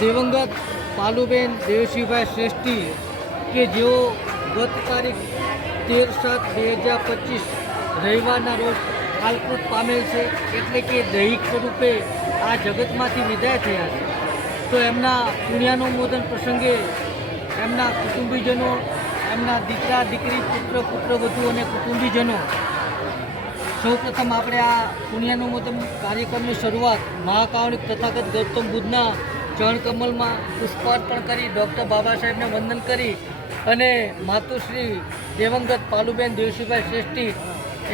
દિવંગત પાલુબેન દેવશીભાઈ શ્રેષ્ઠી કે જેઓ ગત તારીખ તેર સાત બે હજાર પચીસ રવિવારના રોજ કાલકૃત પામેલ છે, એટલે કે દૈહિક સ્વરૂપે આ જગતમાંથી વિદાય થયા છે. તો એમના પુણ્યાનુમોદન પ્રસંગે એમના કુટુંબીજનો, એમના દીકરા, દીકરી, પુત્ર પુત્રવધુ અને કુટુંબીજનો સૌપ્રથમ આપણે આ પુણ્યાનુમોદન કાર્યક્રમની શરૂઆત મહાકાવણિક તથાગત ગૌતમ બુદ્ધના ચરણકમલમાં પુષ્પાર્પણ કરી ડૉક્ટર બાબા સાહેબને વંદન કરી અને માતુશ્રી દેવંગત પાલુબેન દેવસીભાઈ શ્રેષ્ઠી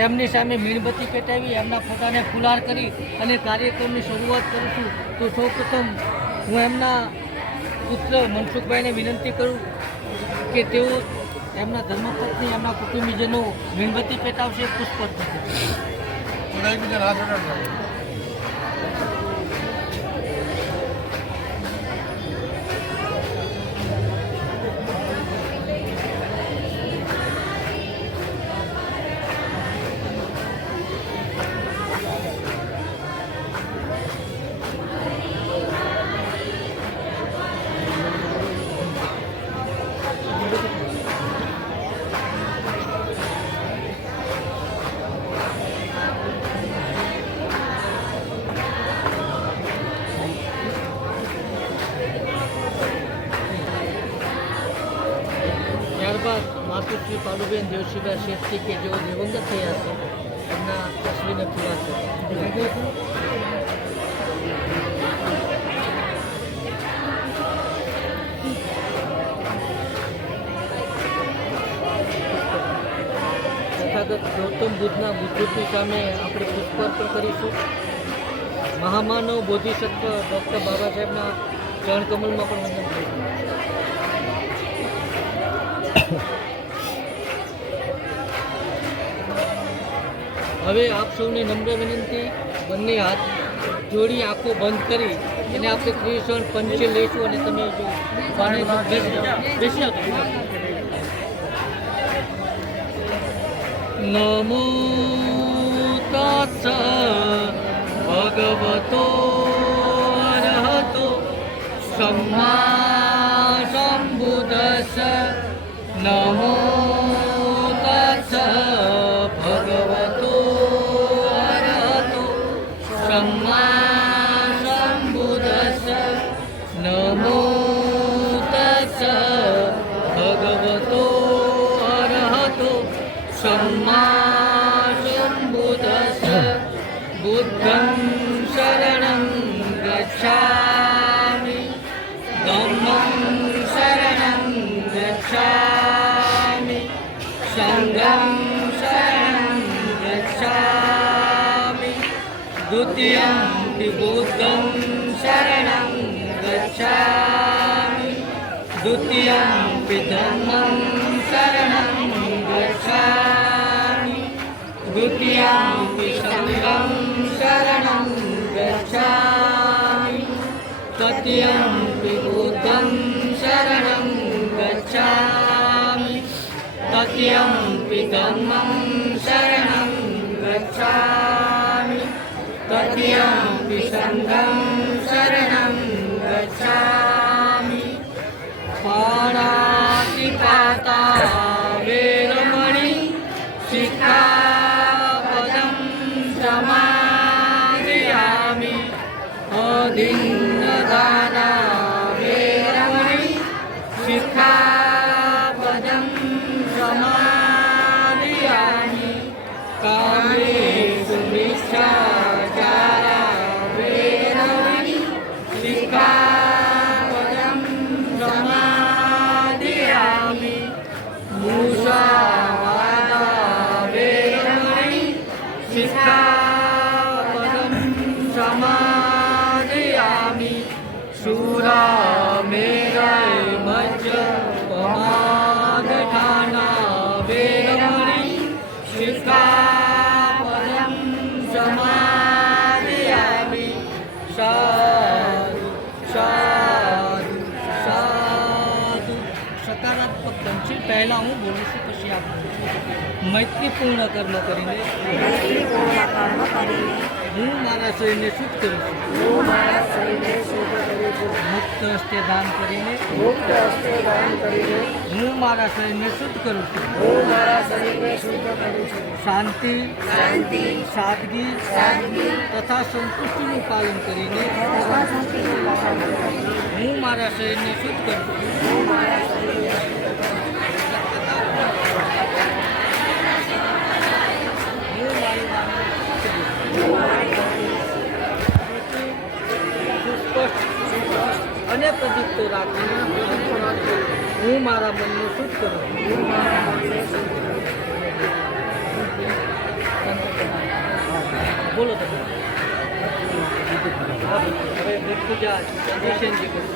એમની સામે મીણબત્તી પેટાવી, એમના ફોટાને ફુલાર કરી અને કાર્યક્રમની શરૂઆત કરું છું. તો સૌપ્રથમ હું એમના પુત્ર મનસુખભાઈને વિનંતી કરું કે તેઓ એમના ધર્મપત્ની, એમના કુટુંબીજનો મીણબત્તી પેટાવશે, પુષ્પાર્પણ કરશે. માતુશ્રી પાલુબેન દેવશીભાઈ શેઠી કે જેઓ દિવંગત થયા છે એમના તસવીરને પૂરા છે ગૌતમ બુદ્ધના બુદ્ધિ સામે આપણે પુષ્પાર્પણ કરીશું મહામાનવ બોધિસત્વ ડૉક્ટર બાબા સાહેબના ચરણકમલમાં પણ વંદન કરીશું હવે આપ સૌને નમ્ર વિનંતી, બંને હાથ જોડી, આંખો બંધ કરી અને આપણે ત્રિશણ પંચે લઈશું અને તમે જો નમો તસ્સ ભગવતો અરહતો સમ્મા द्वितीयं धम्मं शरणं गच्छामि द्वितीयं सङ्घं शरणं गच्छामि तृतीयं बुद्धं शरणं गच्छामि तृतीयं पितमं शरणं गच्छामि तृतीयं सङ्घं પહેલાં હું બોલું છું, પછી આપ મૈત્રીપૂર્ણ કર્મ કરીને હું મારા શરીરને શુદ્ધ કરું છું. મુક્ત હસ્તે દાન કરીને હસ્તે દાન કરીને હું મારા શરીરને શુદ્ધ કરું છું. હું મારા શરીરને શાંતિ શાંતિ સાદગી સાદગી તથા સંતુષ્ટિનું પાલન કરીને હું મારા શરીરને શુદ્ધ કરું છું. હું અને પ્રદીપ્તો રાખીને હું મારા મનને શુદ્ધ કરું. છું બોલો તમે. હવે ભૂત પૂજા કિશનજી કરો.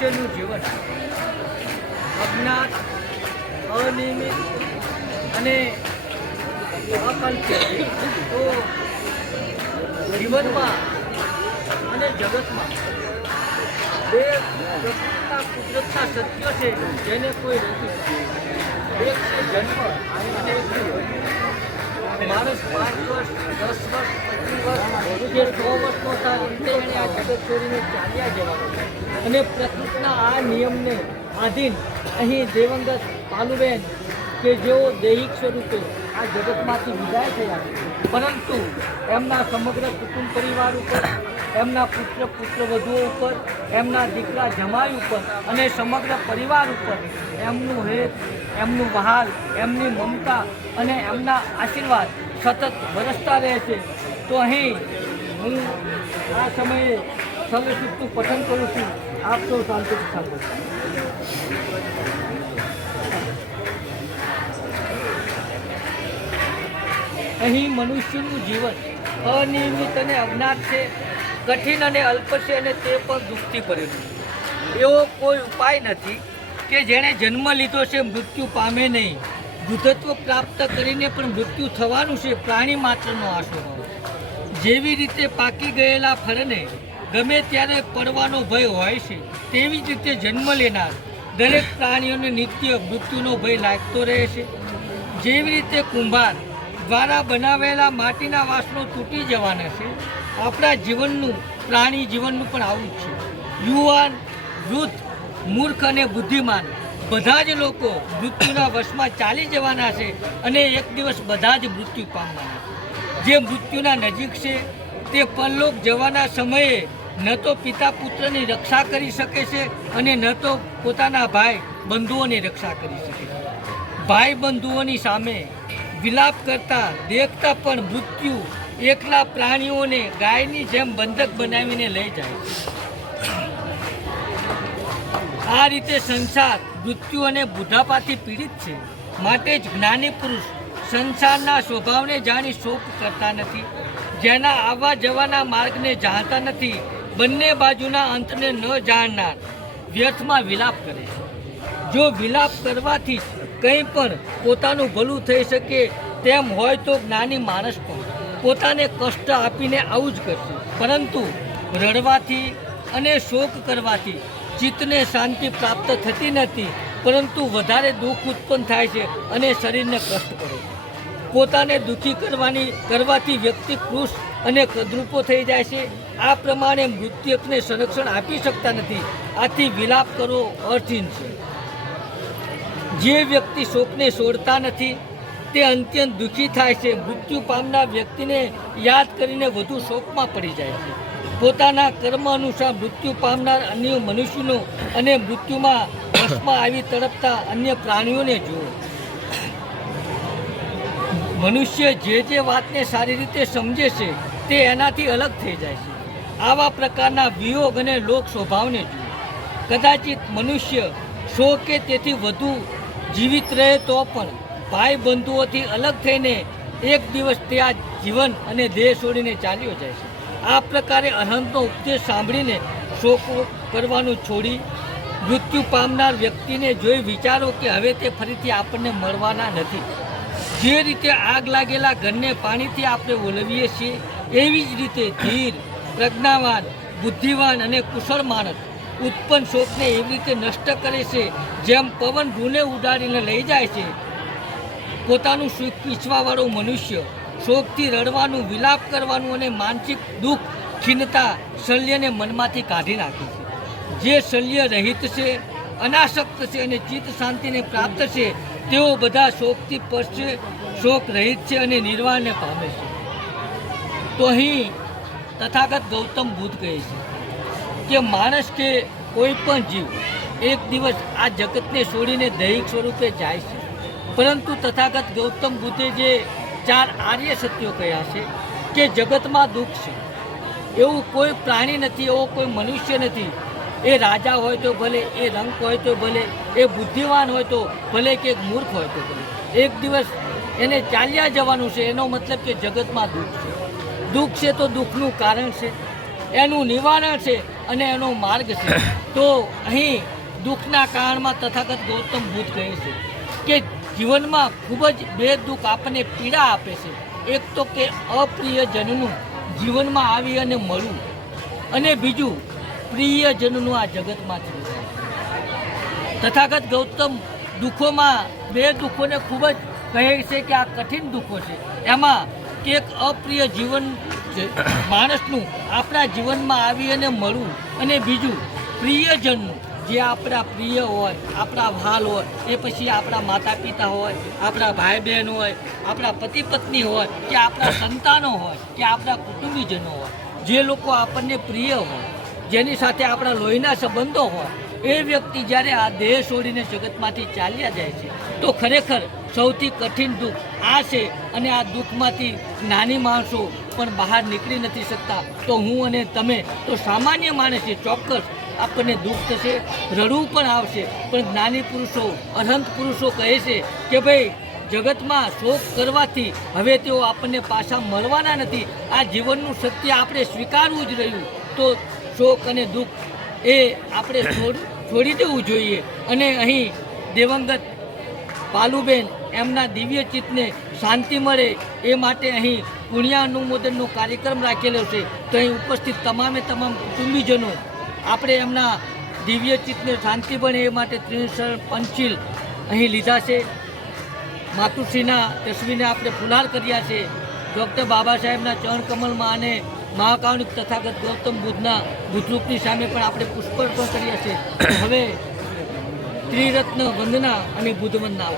મનુષ્યનું જીવન. અજ્ઞાત, અનિયમિત અને અકલ્પ્ય તો જીવનમાં અને જગતમાં બે પ્રકૃતિના કુદરતના સત્ય છે જેને કોઈ રોકી શકે એક છે જન્મ અને એક છે. માણસ પાંચ વર્ષ દસ વર્ષ પચીસ વર્ષ સો વર્ષનો અંતે એણે આ જગત છોડીને ચાલ્યા જવાનું અને પ્રકૃતિના આ નિયમને આધીન અહીં દેવંગત પાલુબેન કે જેઓ દૈહિક સ્વરૂપે આ જગતમાંથી વિદાય થયા પરંતુ એમના સમગ્ર કુટુંબ પરિવાર ઉપર, એમના પુત્ર પુત્રવધુઓ ઉપર, એમના દીકરા જમાઈ ઉપર અને સમગ્ર પરિવાર ઉપર એમનું હેત એમનું વહાલ, એમની મમતા અને એમના આશીર્વાદ સતત વરસતા રહે છે. તો અહીં હું આ સમયે સર્વશિપનું પઠન કરું છું. આપ સૌ શાંતિથી સાંભળો અહીં મનુષ્યનું જીવન અનિયમિત અને અજ્ઞાત છે, કઠિન અને અલ્પ છે અને તે પણ દુઃખથી ભરેલું એવો કોઈ ઉપાય નથી કે જેણે જન્મ લીધો છે, મૃત્યુ પામે નહીં. વૃદ્ધત્વ પ્રાપ્ત કરીને પણ મૃત્યુ થવાનું છે, પ્રાણી માત્રનો આ સ્વભાવ જેવી રીતે પાકી ગયેલા ફળને ગમે ત્યારે પડવાનો ભય હોય છે, તેવી જ રીતે જન્મ લેનાર દરેક પ્રાણીઓને નિત્ય મૃત્યુનો ભય લાગતો રહે છે. જેવી રીતે કુંભાર દ્વારા બનાવેલા માટીના વાસણો તૂટી જવાના છે, આપણા જીવનનું, પ્રાણી જીવનનું પણ આવું જ છે. યુવાન, વૃદ્ધ મૂર્ખ અને બુદ્ધિમાન. બધા જ લોકો મૃત્યુના વશમાં ચાલી જવાના છે અને એક દિવસ બધા જ મૃત્યુ પામવાના જે મૃત્યુના નજીક છે, તે પરલોક જવાના સમયે ન તો પિતા પુત્રની રક્ષા કરી શકે છે અને ન તો પોતાના ભાઈ બંધુઓની રક્ષા કરી શકે છે. ભાઈ બંધુઓની સામે વિલાપ કરતા દેખતા પણ મૃત્યુ એકલા પ્રાણીઓને ગાયની જેમ બંધક બનાવીને લઈ જાય છે. આ રીતે સંસાર મૃત્યુ અને બુઢાપાથી પીડિત છે. માટે જ જ્ઞાની પુરુષ સંસારના સ્વભાવને જાણી શોક કરતા નથી, જેના આવવા જવાના માર્ગને જાણતા નથી, બંને બાજુના અંતને ન જાણનાર વ્યર્થમાં વિલાપ કરે છે. જો વિલાપ કરવાથી કંઈ પણ પોતાનું ભલું થઈ શકે તેમ હોય તો જ્ઞાની માણસ પણ પોતાને કષ્ટ આપીને આવું જ કરશે. પરંતુ રડવાથી અને શોક કરવાથી ચિત્તને શાંતિ પ્રાપ્ત થતી નથી, પરંતુ વધારે દુઃખ ઉત્પન્ન થાય છે અને શરીરને કષ્ટ કરે છે. પોતાને દુઃખી કરવાની, કરવાથી વ્યક્તિ કૃષ અને કદરૂપો થઈ જાય છે. આ પ્રમાણે મૃત્યુકને સંરક્ષણ આપી શકતા નથી. આથી વિલાપ કરવો અર્થહીન છે. જે વ્યક્તિ શોકને છોડતા નથી, તે અત્યંત દુઃખી થાય છે. મૃત્યુ પામનાર વ્યક્તિને યાદ કરીને વધુ શોકમાં પડી જાય છે. પોતાના કર્મ અનુસાર મૃત્યુ પામનાર અન્ય મનુષ્યનો અને મૃત્યુમાં વશમાં આવી તડપતા અન્ય પ્રાણીઓને જુઓ. મનુષ્ય જે જે વાતને સારી રીતે સમજે છે, તે એનાથી અલગ થઈ જાય છે. આવા પ્રકારના વિયોગ અને લોક સ્વભાવને જુઓ. કદાચિત મનુષ્ય સો કે તેથી વધુ જીવિત રહે તો પણ ભાઈ બંધુઓથી અલગ થઈને એક દિવસ તે આ જીવન અને દેહ છોડીને ચાલ્યો જાય છે. આ પ્રકારે અનંતનો ઉપદેશ સાંભળીને શોક કરવાનું છોડી મૃત્યુ પામનાર વ્યક્તિને જોઈ વિચારો કે હવે તે ફરીથી આપણને મળવાના નથી. જે રીતે આગ લાગેલા ઘરને પાણીથી આપણે ઓલવીએ છીએ, એવી જ રીતે ધીર, પ્રજ્ઞાવાન, બુદ્ધિવાન અને કુશળ માણસ ઉત્પન્ન શોકને એવી રીતે નષ્ટ કરે છે, જેમ પવન રૂને ઉડાડીને લઈ જાય છે. પોતાનું સુખ ઈચ્છવાવાળો મનુષ્ય શોકથી રડવાનું, વિલાપ કરવાનું અને માનસિક દુઃખ ખીનતા શલ્યને મનમાંથી કાઢી નાખે છે. જે શલ્ય રહિત છે અનાસક્ત છે અને ચિત્ત શાંતિને પ્રાપ્ત છે, તેઓ બધા શોકથી પર છે, શોક રહિત છે અને નિર્વાણને પામે છે. તો અહીં તથાગત ગૌતમ બુદ્ધ કહે છે કે માણસ કે કોઈ પણ જીવ એક દિવસ આ જગતને છોડીને દૈહિક સ્વરૂપે જાય છે. પરંતુ તથાગત ગૌતમ બુદ્ધે જે ચાર આર્ય સત્યો કહ્યા છે કે જગતમાં દુઃખ છે? એવું કોઈ પ્રાણી નથી, એવો કોઈ મનુષ્ય નથી. એ રાજા હોય તો ભલે, એ રંક હોય તો ભલે, એ બુદ્ધિવાન હોય તો ભલે કે મૂર્ખ હોય તો ભલે. એક દિવસ એને ચાલ્યા જવાનું છે, એનો મતલબ કે જગતમાં દુઃખ છે. દુઃખ છે તો દુઃખનું કારણ છે, એનું નિવારણ છે અને એનો માર્ગ છે. તો અહીં દુઃખના કારણમાં તથાગત ગૌતમ બુદ્ધ કહે છે કે જીવનમાં ખૂબ જ બે દુઃખ આપણને પીડા આપે છે એક તો કે અપ્રિયજનનું જીવનમાં આવી અને મળવું અને બીજું પ્રિયજનનું આ જગતમાંથી વિદાય. તથાગત ગૌતમ દુઃખોમાં બે દુઃખોને ખૂબ જ કહે છે કે આ કઠિન દુઃખો છે એમાં એક અપ્રિય જીવન માણસનું આપણા જીવનમાં આવી અને મળવું અને બીજું પ્રિયજનનું જે આપણા પ્રિય હોય, આપણા વાલ હોય, એ પછી આપણા માતા પિતા હોય, આપણા ભાઈ બહેન હોય, આપણા પતિ પત્ની હોય, કે આપણા સંતાનો હોય, કે આપણા કુટુંબીજનો હોય, જે લોકો આપણને પ્રિય હોય, જેની સાથે આપણા લોહીના સંબંધો હોય, એ વ્યક્તિ જ્યારે આ દેહ છોડીને જગતમાંથી ચાલ્યા જાય છે, તો ખરેખર સૌથી કઠિન દુઃખ આ છે અને આ દુઃખમાંથી નાની માણસો પણ બહાર નીકળી નથી શકતા. તો હું અને તમે તો સામાન્ય માણસ ચોક્કસ આપણને દુઃખ થશે, રડવું પણ આવશે. પણ જ્ઞાની પુરુષો, અનંત પુરુષો કહે છે કે ભાઈ, જગતમાં શોક કરવાથી હવે તેઓ આપણને પાછા મળવાના નથી. આ જીવનનું સત્ય આપણે સ્વીકારવું જ રહ્યું. તો શોક અને દુઃખ એ આપણે છોડ દેવું જોઈએ. અને અહીં દેવંગત પાલુબેન એમના દિવ્ય ચિત્તને શાંતિ મળે એ માટે અહીં પુણ્યાનુમોદનનો કાર્યક્રમ રાખેલો છે. તો અહીં ઉપસ્થિત તમામે તમામ કુટુંબીજનો આપણે એમના દિવ્ય ચિત્તને શાંતિ બને એ માટે ત્રિશળ પંચીલ અહીં લીધા છે. માતુશ્રીના તસવીરને આપણે ફુલાર કર્યા છે. ડૉક્ટર બાબા સાહેબના ચરણ કમલમાં અને મહાકાવનિક તથાગત ગૌતમ બુદ્ધના બુદ્ધરૂપની સામે પણ આપણે પુષ્પર્પણ કર્યા છે. હવે ત્રિરત્ન વંદના અને બુદ્ધ વંદના